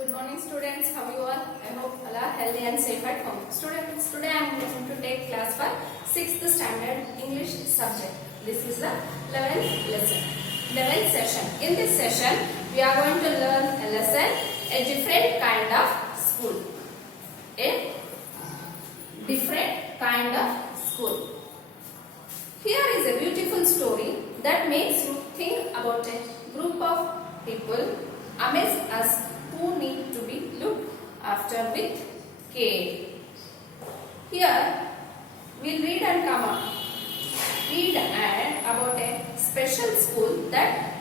Good morning students, how you all? I hope all are healthy and safe at home. Students, today I am going to take class for 6th standard English subject. This is the 11th lesson, 11th session. In this session, we are going to learn a lesson, a different kind of school. A different kind of school. Here is a beautiful story that makes you think about a group of people amazed us who need to be looked after with care. Here we'll read and come up. Read and about a special school that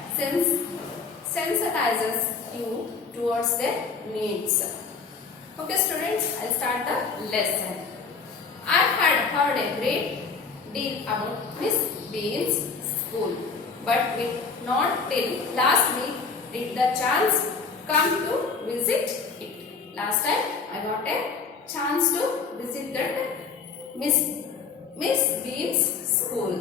sensitizes you towards their needs. Okay students, I'll start the lesson. I had heard a great deal about Miss Bean's school, but not till last week did the chance come to visit it. Last time I got a chance to visit that Miss Bean's school.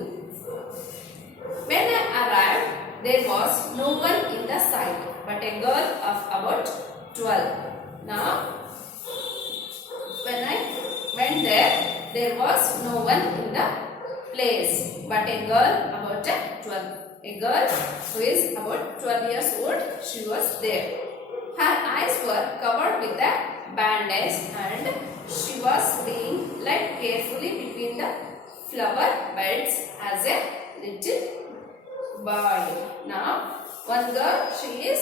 When I arrived, there was no one in the sight but a girl of about 12. Now, when I went there was no one in the place but a girl about 12. A girl who is about 12 years old, she was there. Her eyes were covered with a bandage and she was being led carefully between the flower beds as a little boy. Now, one girl, she is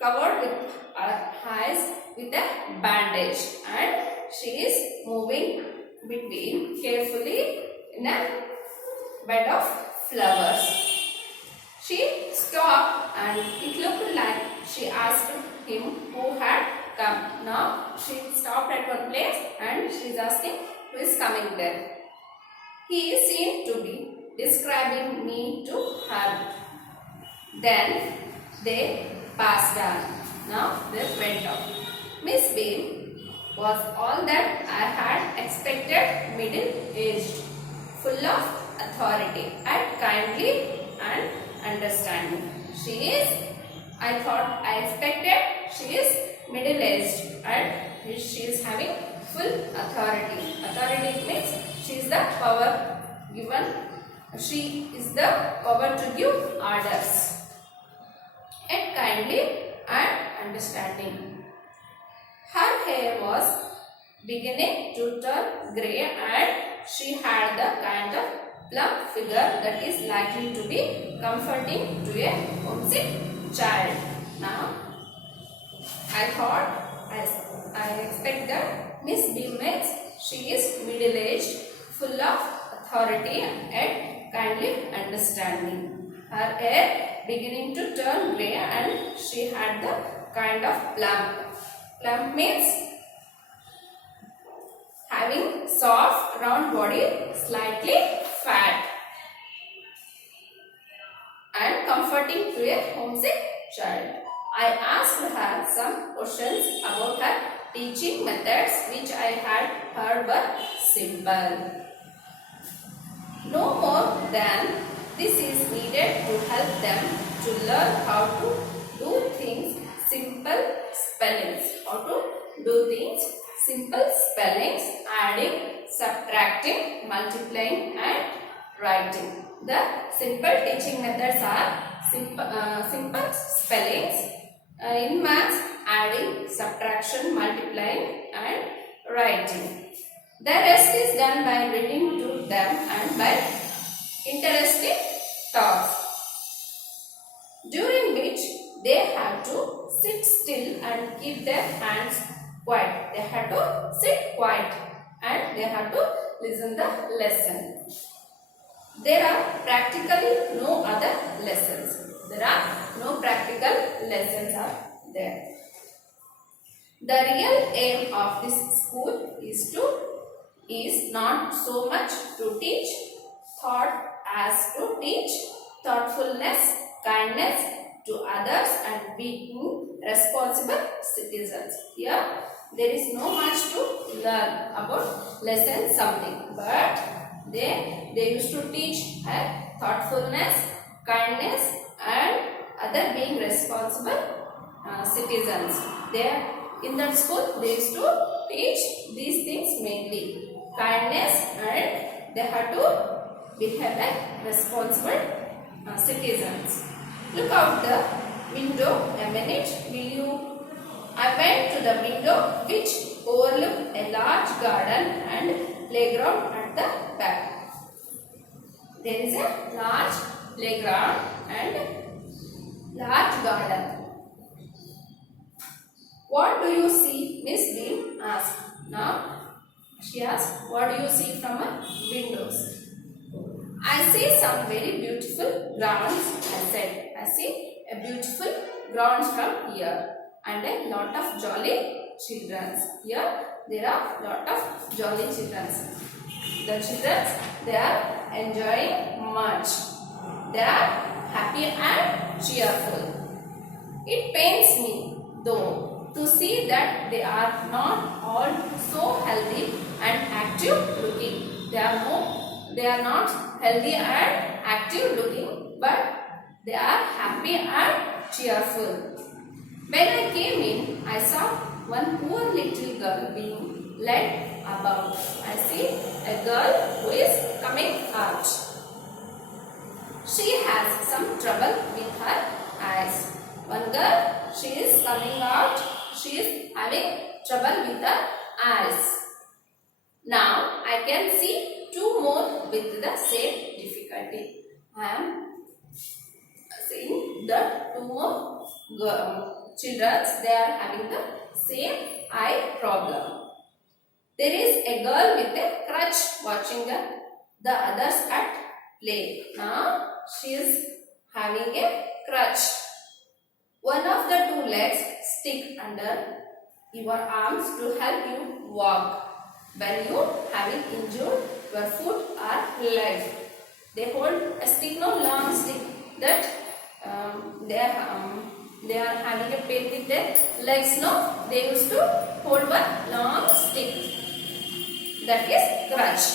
covered with her eyes with a bandage and she is moving between carefully in a bed of flowers. She stopped and it looked like she asked him who had come. Now she stopped at one place and she is asking who is coming there. He seemed to be describing me to her. Then they passed on. Now they went off. Miss Bean was all that I had expected, middle-aged, full of authority and kindly and understanding. She is middle-aged and she is having full authority. Authority means she is the power given. She is the power to give orders. And kindly and understanding. Her hair was beginning to turn grey and she had the kind of plump figure that is likely to be comforting to a homesick child. Now, I expect that Miss Bean she is middle-aged, full of authority and kindly understanding. Her hair beginning to turn grey and she had the kind of plump. Plump means having soft round body, slightly fat and comforting to a homesick child. I asked her some questions about her teaching methods which I had heard were simple. No more than this is needed to help them to learn how to do things, simple spellings. How to do things, simple spellings, adding, subtracting, multiplying and writing. The simple teaching methods are simple spellings, in maths, adding, subtraction, multiplying and writing. The rest is done by reading to them and by interesting talks, during which they have to sit still and keep their hands quiet. They have to sit quiet and they have to listen the lesson. There are practically no other lessons. There are no practical lessons are there. The real aim of this school is not so much to teach thought as to teach thoughtfulness, kindness to others and being responsible citizens. Here there is no much to learn about lesson something, but they used to teach thoughtfulness, kindness and other being responsible citizens. There in that school they used to teach these things mainly. Kindness, and they have to behave like responsible citizens. Look out the window a minute. Will you? I went to the window which overlooked a large garden and playground at the back. There is a large playground and large garden. What do you see? Miss Beam asked. Now she asked, what do you see from her windows? I see some very beautiful grounds, I said. I see a beautiful grounds from here and a lot of jolly children. Here there are lot of jolly children. The children, they are enjoying much. They are happy and cheerful. It pains me though to see that they are not all so healthy and active looking. They are not healthy and active looking, but they are happy and cheerful. When I came in, I saw one poor little girl being led about. I see a girl who is coming out. She has some trouble with her eyes. One girl, she is coming out. She is having trouble with her eyes. Now I can see two more with the same difficulty. I am seeing that two more children, they are having the same eye problem. There is a girl with a crutch watching the others at play. Now she is having a crutch. One of the two legs stick under your arms to help you walk. When you having injured your foot or leg, they hold a stick, no long stick that they are having a pain with their legs. No, they used to hold one long stick. That is crutch.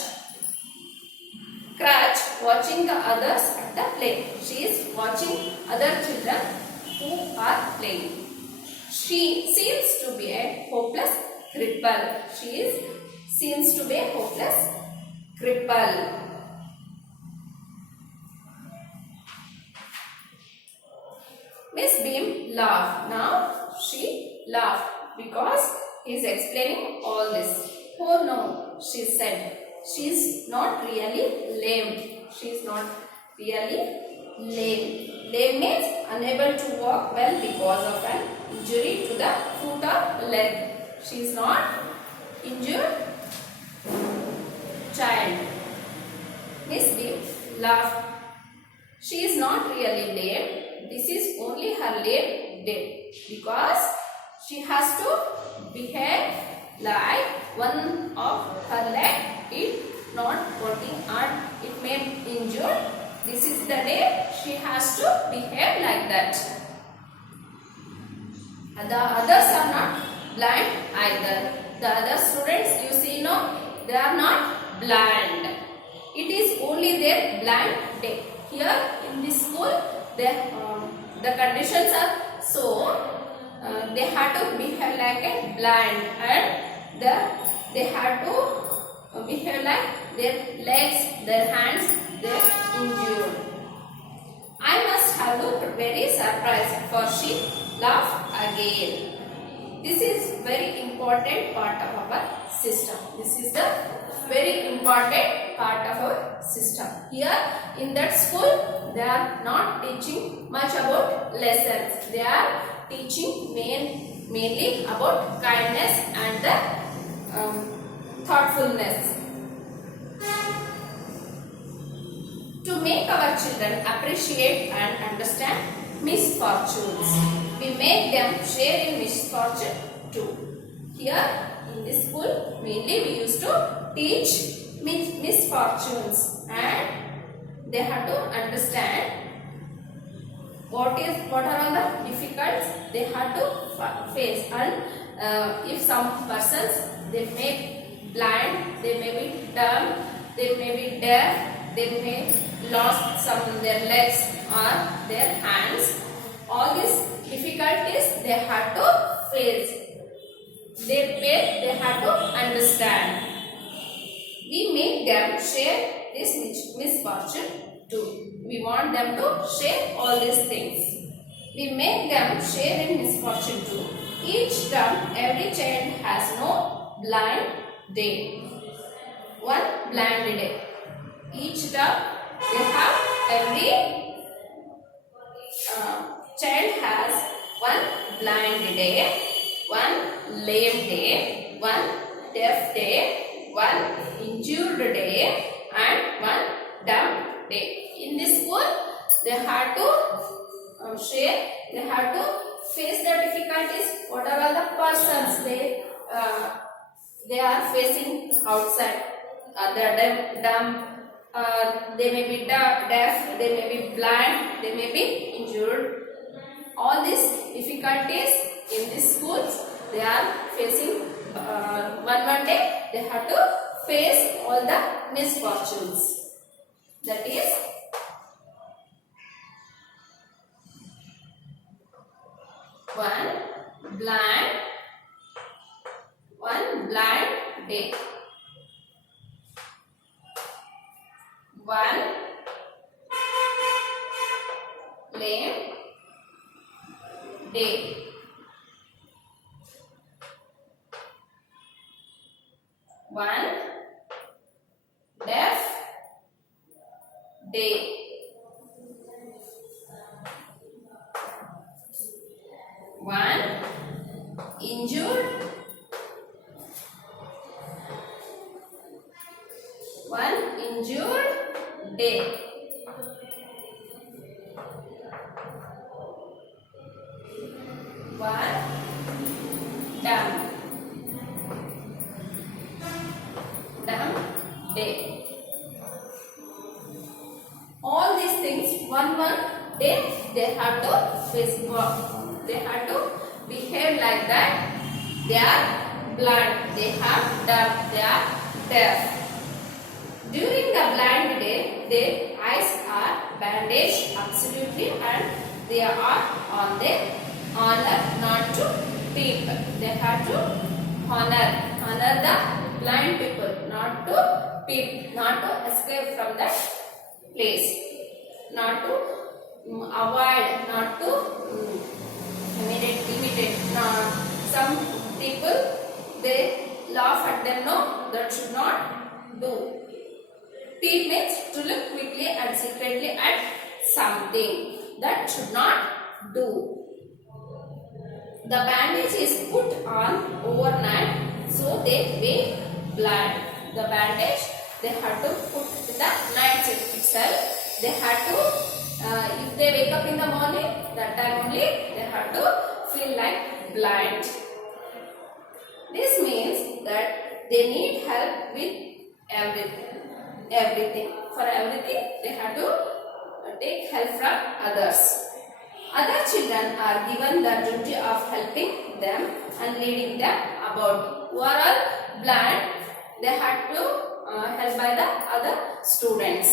Crutch watching the others at the play. She is watching other children who are playing. She seems to be a hopeless cripple. Seems to be a hopeless cripple. Miss Beam laughed. Now she laughed because he is explaining all this. Oh no, she said. She is not really lame. She is not really lame. Lame means unable to walk well because of an injury to the foot or leg. She is not injured child. Miss Beam laughed. She is not really lame. This is only her lame day because she has to behave like one of her leg is not working and it may injure. This is the day she has to behave like that. The others are not blind either. The other students you see, no, they are not blind. It is only their blind day. Here in this school, the conditions are so they have to behave like a blind and they have to behave like their legs, their hands, they are injured. I must have looked very surprised, for she laughed again. This is very important part of our system. This is the very important part of our system. Here in that school, they are not teaching much about lessons. They are teaching mainly about kindness and the thoughtfulness. To make our children appreciate and understand misfortunes, we make them share in misfortune too. Here in this school, mainly we used to teach misfortunes and they have to understand what are all the difficulties they have to face, and if some persons, they may be blind, they may be dumb, they may be deaf, they may lost some their legs or their hands. All these difficulties they had to face. They had to understand. We make them share this misfortune too. We want them to share all these things. We make them share in misfortune too. Each term, every child has no blind day. One blind day. Each term, they have every child has one blind day, one lame day, one deaf day, one injured day, and one dumb day. In this school, they had to share, they had to face the difficulties, whatever the persons they are facing outside. They are dumb, they may be deaf, they may be blind, they may be injured. All these difficulties in these schools, they are facing. One day they have to face all the misfortunes. That is one blind day, one lame day, one deaf day, one injured, day, one dumb day. All these things, one day they have to face work. They have to behave like that. They are blind, they have dumb, they are deaf. During the blind day, their eyes are bandaged absolutely, and they are on their honor not to peep. They have to honor the blind people, not to peep, not to escape from that place, not to avoid, not to imitate. Some people, they laugh at them. No, that should not do. Peep means to look quickly and secretly at something. That should not do. The bandage is put on overnight, so they wake blind. The bandage they have to put in the night itself. They have to, if they wake up in the morning, that time only they have to feel like blind. This means that they need help with everything. For everything, they have to take help from others. Other children are given the duty of helping them and leading them about. Who are all blind, they have to help by the other students.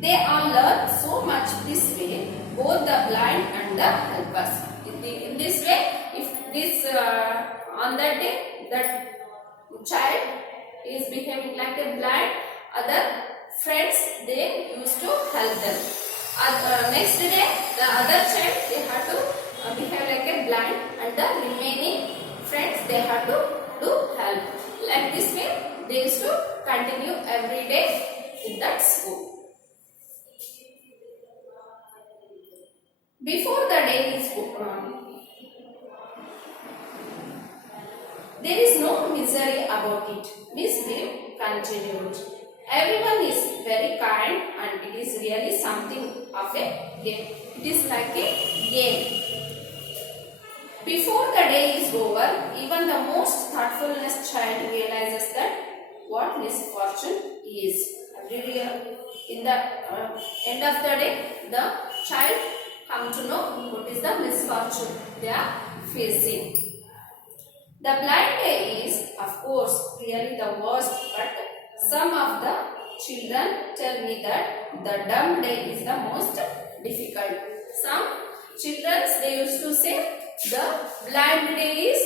They all learn so much this way, both the blind and the helpers. In this way, if this on that day that child is behaving like a blind, other friends they used to help them. Next day, the other child they have to behave like a blind, and the remaining friends they have to do help. Like this way, they used to continue every day in that school. Before the day is there is no misery about it. Miss Dev continued. Everyone is very kind, and it is really something of a game. It is like a game. Before the day is over, even the most thoughtfulness child realizes that what misfortune is. In the end of the day, the child come to know what is the misfortune they are facing. The blind day is, of course, really the worst, but some of the children tell me that the dumb day is the most difficult. Some children they used to say the blind day is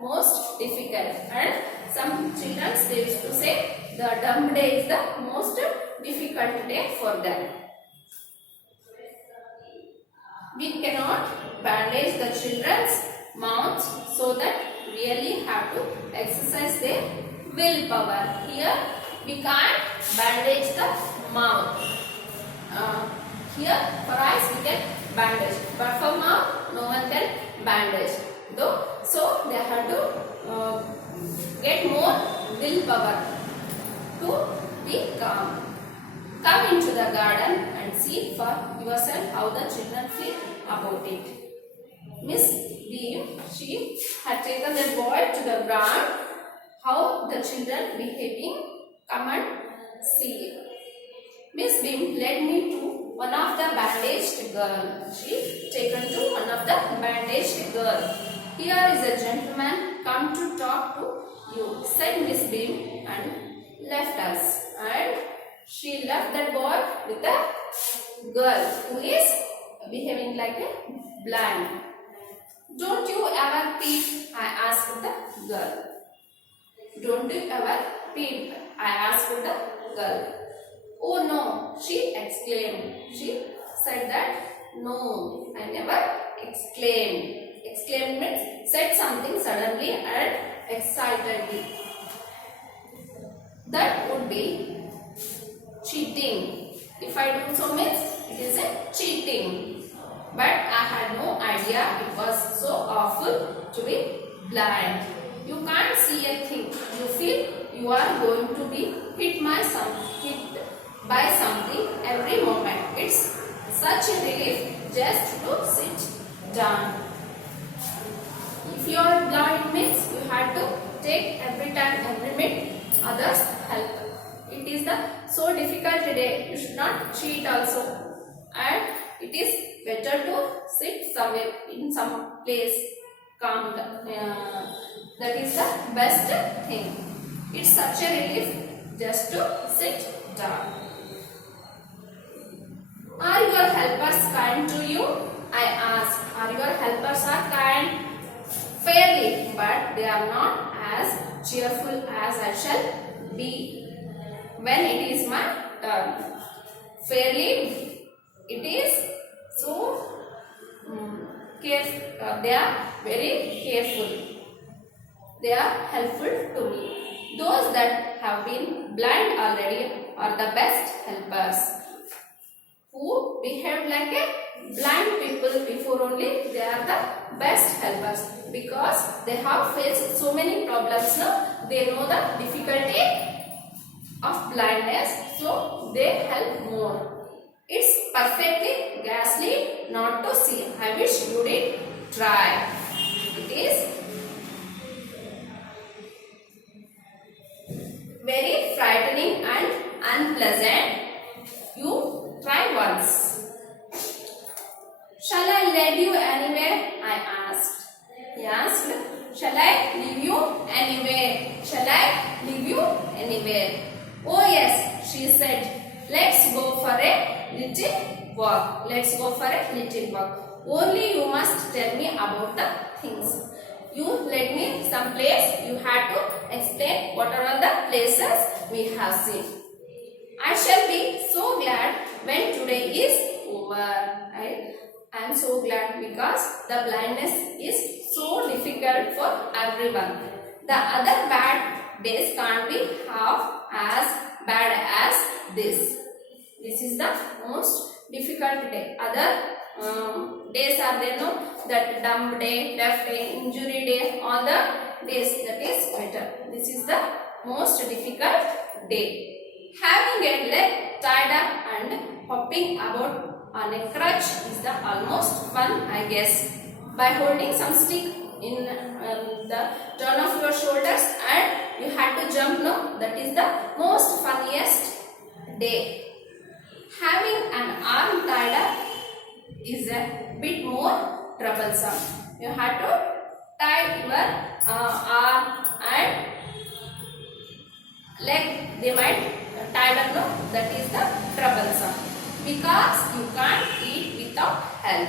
most difficult, and some children they used to say the dumb day is the most difficult day for them. We cannot bandage the children's mouths, so that really have to exercise their willpower. Here we can't bandage the mouth. Here for eyes we can bandage, but for mouth no one can bandage. Though, so they have to get more willpower to be calm. Come into the garden and see for yourself how the children feel about it. Miss Dean, she had taken the boy to the ground. How the children behaving? Come and see. Miss Beam led me to one of the bandaged girl. She taken to one of the bandaged girl. Here is a gentleman come to talk to you, said Miss Beam, and left us. And she left that boy with a girl who is behaving like a blind. Don't you ever peep? I asked the girl. Don't you ever peep? I asked the girl. Oh no, she exclaimed. She said that no, I never exclaimed. Exclaimed means said something suddenly and excitedly. That would be cheating. If I do so means it is a cheating. But I had no idea it was so awful to be blind. You can't see a thing. You feel you are going to be hit by something every moment. It's such a relief just to sit down. If you are blind means you have to take every time, every minute others help. It is the so difficult today. You should not cheat also, and it is better to sit somewhere in some place calm. That is the best thing. It's such a relief just to sit down. Are your helpers kind to you? I asked. Are your helpers are kind? Fairly, but they are not as cheerful as I shall be when it is my turn. Fairly, it is so they are very careful. They are helpful to me. Those that have been blind already are the best helpers. Who behave like a blind people before only, they are the best helpers, because they have faced so many problems now. They know the difficulty of blindness, so they help more. It's perfectly ghastly not to see. I wish you did try. It is very frightening and unpleasant. You try once. Shall I lead you anywhere? I asked. He asked, shall I leave you anywhere? Shall I leave you anywhere? Oh yes, she said. Let's go for a little walk. Let's go for a little walk. Only you must tell me about the things. You led me some place. You had to explain what are all the places we have seen. I shall be so glad when today is over. I am so glad, because the blindness is so difficult for everyone. The other bad days can't be half as bad as this. This is the most difficult day. Other days are there, no? That dumb day, deaf day, injury day, all the days, that is better. This is the most difficult day. Having a leg tied up and hopping about on a crutch is the almost fun, I guess. By holding some stick in the turn of your shoulders and you had to jump, no? That is the most funniest day. Having an arm tied up is a bit more troublesome. You have to tie your arm and leg, they might tie up, no? That is the troublesome, because you can't eat without help.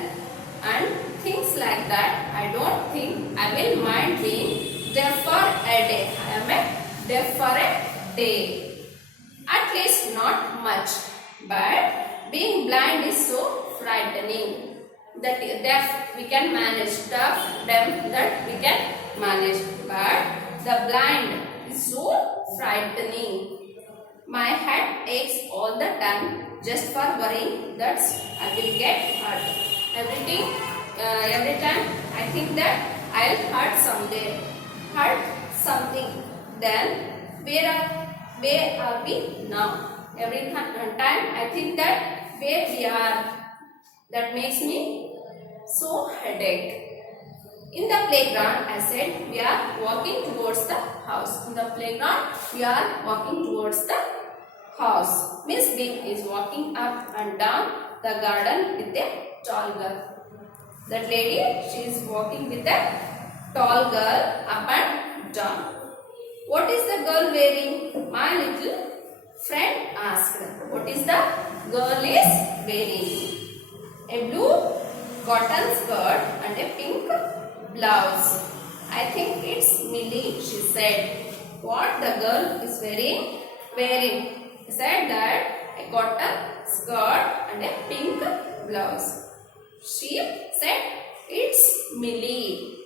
and things like that. I don't think I will mind being deaf for a day. I am a deaf for a day. At least not much. But being blind is so frightening. That deaf we can manage. Deaf, that we can manage. But the blind is so frightening. My head aches all the time just for worrying that I will get hurt. Every time I think that I will hurt something. Then where are we now? Every time I think that where we are, that makes me so headache. In the playground, I said we are walking towards the house. In the playground, we are walking towards the house. Miss B is walking up and down the garden with a tall girl. That lady, she is walking with a tall girl up and down. What is the girl wearing? My little friend asked. What is the girl is wearing? A blue cotton skirt and a pink blouse. I think it's Millie, she said. What the girl is wearing? He said that a cotton skirt and a pink blouse. She said it's Millie.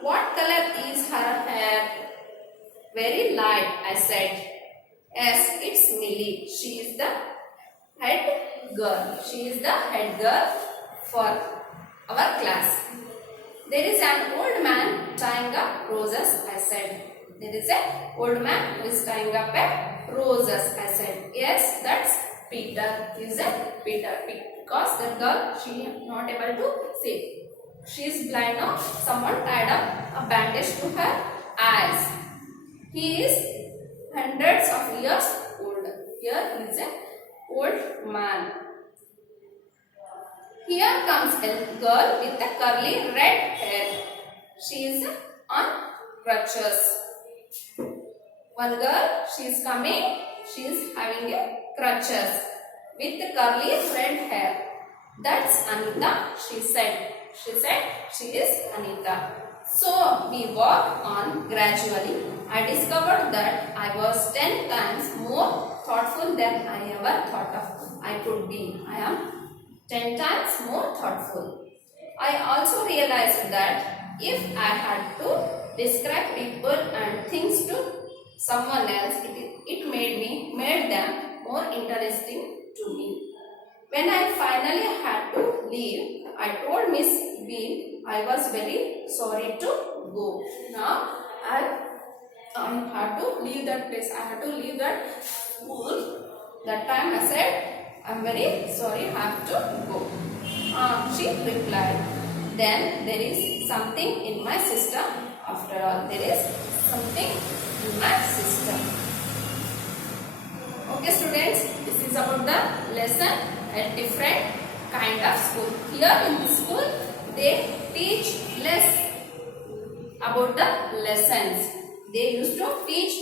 What color is her hair? Very light, I said. Yes, it's Millie. She is the head girl. She is the head girl for our class. There is an old man tying up roses, I said. There is an old man who is tying up roses, I said. Yes, that's Peter. He is a Peter. Because that girl, she is not able to see. She is blind now. Someone tied up a bandage to her eyes. He is hundreds of years old. Here is an old man. Here comes a girl with a curly red hair. She is on crutches. One girl, she is coming. She is having a crutches with curly red hair. That's Anita, she said. She said she is Anita. So we walked on gradually. I discovered that I was 10 times more thoughtful than I ever thought of I could be. I am 10 times more thoughtful. I also realized that if I had to describe people and things to someone else, it made them more interesting to me. When I finally had to leave, I told Miss B I was very sorry to go. Now I had to leave that place. I had to leave that school. That time I said, I am very sorry, I have to go. She replied, then there is something in my system. After all, there is something in my system. Okay students, this is about the lesson at different kind of school. Here in this school, they teach less about the lessons. They used to teach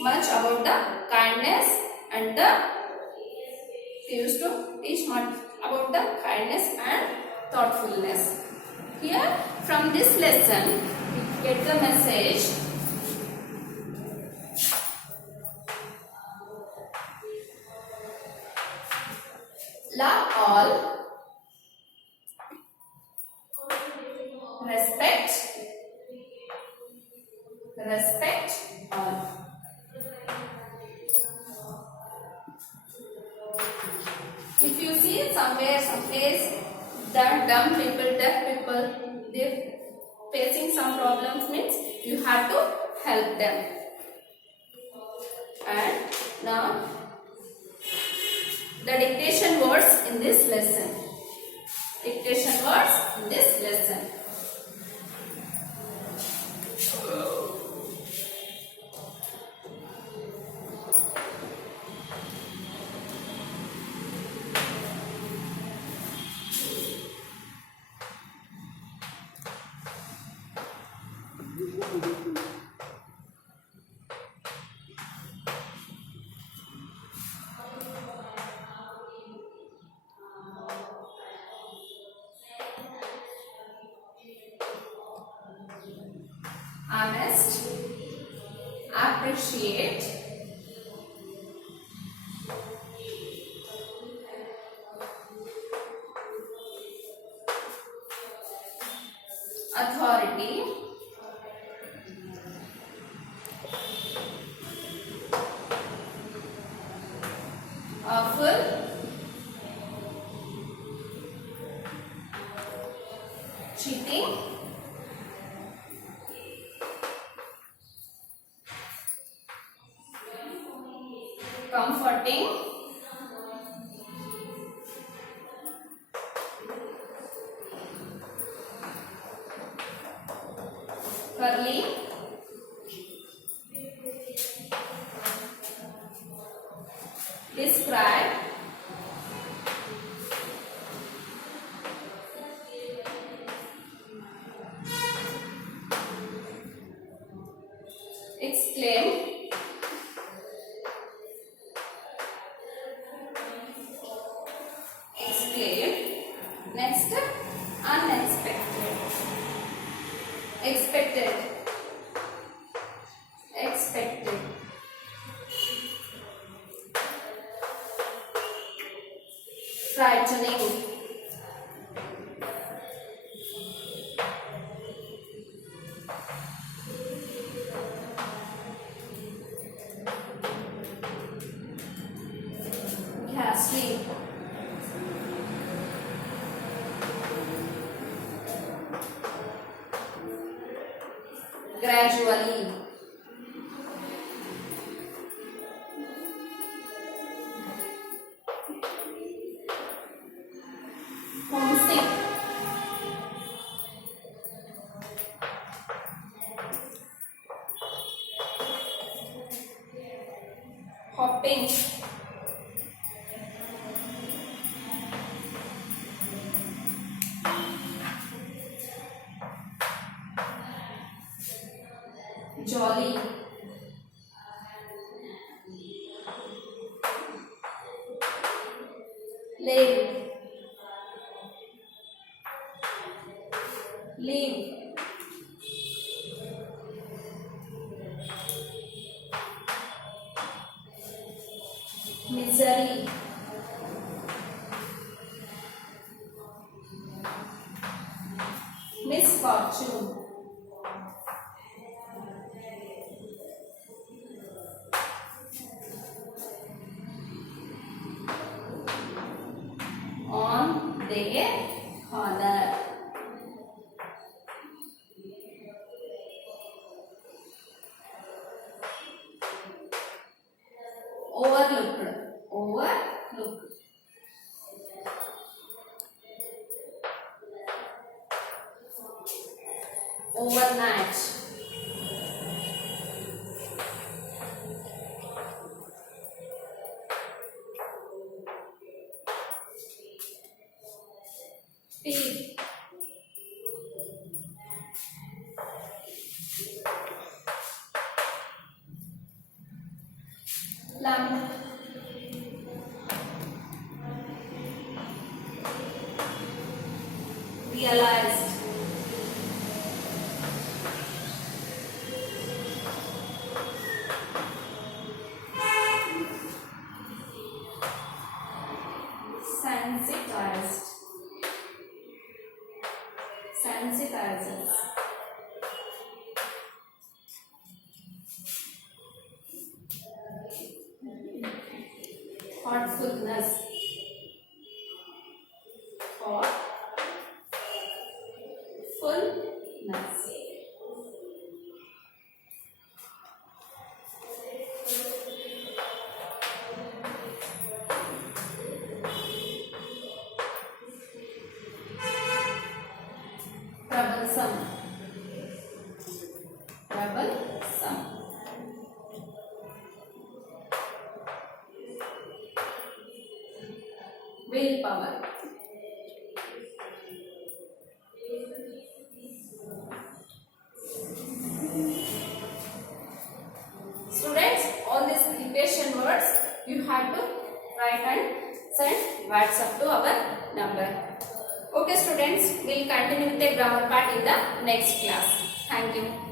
much about the kindness and they used to teach much about the kindness and thoughtfulness. Here, from this lesson, we get the message. Love all, respect all. If you see somewhere, someplace, that dumb people, deaf people, they're facing some problems, means you have to help them. And now, the dictation words in this lesson. Dictation words in this lesson. honest, appreciate, authority, awful, cheating, comforting, curly, describe, exclaim, exclaim. Next, unexpected, expected, expected, frightening, ghastly, gradually, homesick, hopping, jolly, live, live, misery, misfortune, on their honor, overlooked, overlooked, overnight, speed, lump, realized, sensitized, sensitizes, thoughtfulness, thoughtfulness, troublesome, troublesome, willpower, students, all these dictation words you have to write and send WhatsApp to our number. Okay students, we'll continue with the take grammar part in the next class. Thank you.